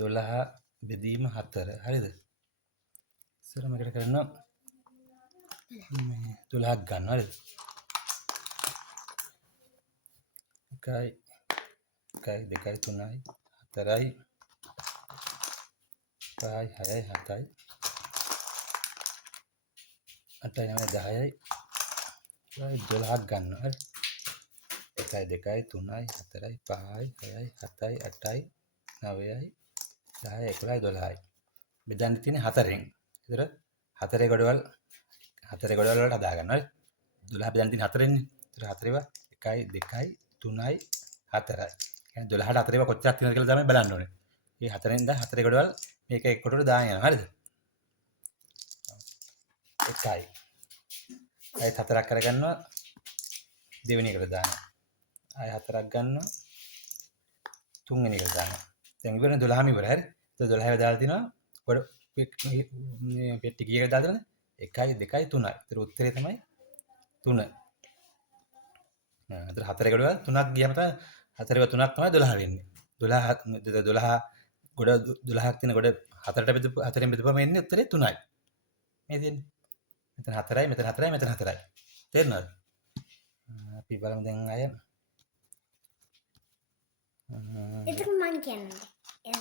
12 බෙදීම 4 හරිද? ඉස්සර මේකට කරනවා මේ 12ක් ගන්නවා හරිද? 1 1 2 3 4යි 5යි 6යි 7යි 8යි 9යි 10යි 12ක් ගන්නවා හරි? 1 2 3යි 4යි 5යි 6යි 7යි 8යි 9යි 10යි 11යි 12යි බෙදන්න තියෙන්නේ 4ෙන්. ඒතර 4 ගොඩවල් 4 ගොඩවල් වලට හදා ගන්නවා හරි? 12 බෙදන්න තියෙන්නේ 4ෙන් නේ. ඒතර 4 ඒවා 1යි 2යි 3යි 4යි. يعني 12ට 4 ඒවා කොච්චරක් තියෙනවද කියලා තමයි බලන්න ඕනේ. මේ 4ෙන් දා 4 ගොඩවල් මේක එක් කොටකට දාගෙන යනවා හරිද? 1යි. ආයෙත් 4ක් කරගන්නවා දෙවෙනි එකට දානවා. ආයෙ 4ක් ගන්නවා තුන්වෙනි එකට දානවා. දැන් ඉවරනේ 12ම ඉවරයි හරි. ඒත් 12 දාලා තිනවා ගොඩ මේ පෙට්ටි කීයකට දාලාද? 1යි 2යි 3යි. ඒතර උත්තරේ තමයි 3. ඒතර 4 ගොඩවල් 3ක් ගියම තමයි 4 3ක් තමයි 12 වෙන්නේ. 12 ගොඩ 12ක් තියෙන ගොඩ 4ට බෙදපු 4ෙන් බෙදපුවම එන්නේ උත්තරේ 3යි. මේ දෙන්නේ. මෙතන 4යි මෙතන 4යි මෙතන 4යි. තේරුණාද? අපි බලමු දැන් අය itu mancing ya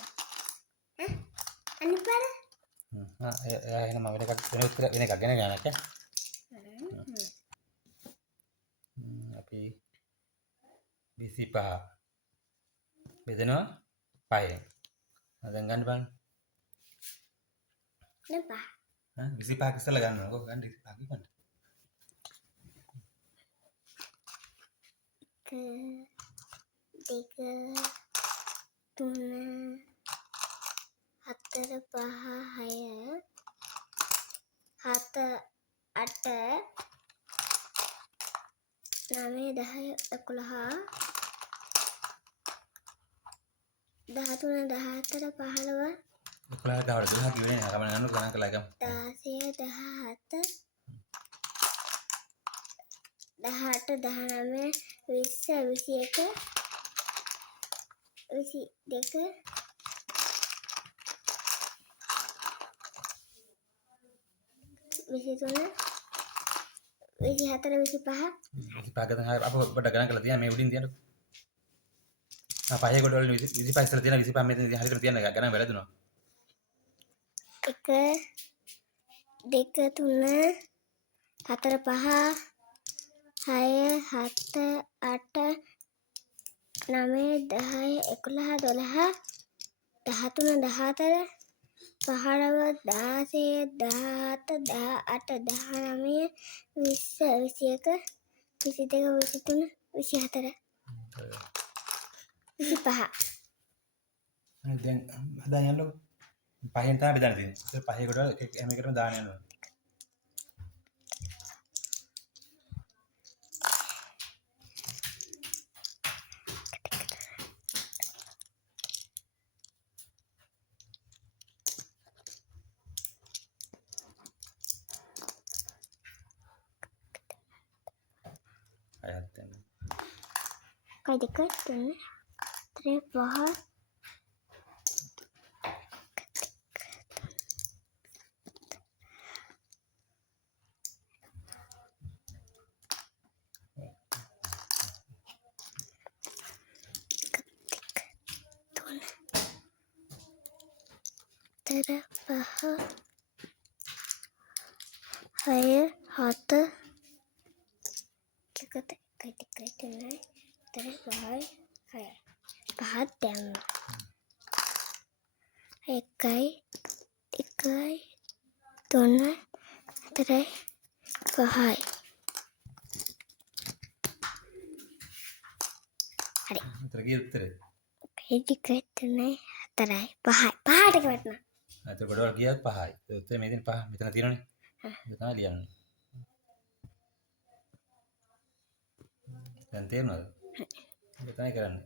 anu pada එහෙනම් මම වෙන උත්තර වෙන එකක් ගැන ගන්නක් ඈ. අපි 25 බෙදෙනවා 5ෙන්. දැන් ගන්න බලන්න. kenapa 25ක් ඉස්සෙල්ලා ගන්නවකෝ ගන්න 25ක් ගන්න. ke tiga tuna hatar paha haya hata ada name dahaya ekulaha dahatuna dahatar pahalawa 11ට ගාවට 12ක් කිව්වේ නේ. අරම ගන්න ගණන් කළා ගමු. 16 17 18 19 20 21 22 23 24 25 ගන්න අප පොඩ්ඩක් ගණන් කරලා තියන්න මේ උඩින් තියන්න. පහේ ගොඩවල 25 ඉස්සෙල්ලා තියෙන 25 මෙතන හරියට තියන්න ගණන් වැරදුනා. 1 2 3 4 5 6 7 8 9 10 11 12 13 14 15 16 17 18 19 20 21 22 23 24 25 දැන් හදාගෙන යන්නකො. පහෙන් තමයි බෙදන්න තියෙන්නේ. ඒක පහේ ගොඩවල් හැම එකටම දාන්න යනවා. අයත් දැන් Kau dekat tuh, terus pohon terus pohon saya hati juga dekat tuh, terus pohon saya pahat ikai tunas terus pohon උත්තර කීයද උත්තරේ? dekat tunas terus pahat dekat mana? අතට ගොඩවල් කීයද 5යි. ඒ උත්තරේ මේ දෙන 5 මෙතන තියෙනවනේ. ඒක තමයි ලියන්නේ. දැන් තේරුණාද? ඒක තමයි කරන්නේ.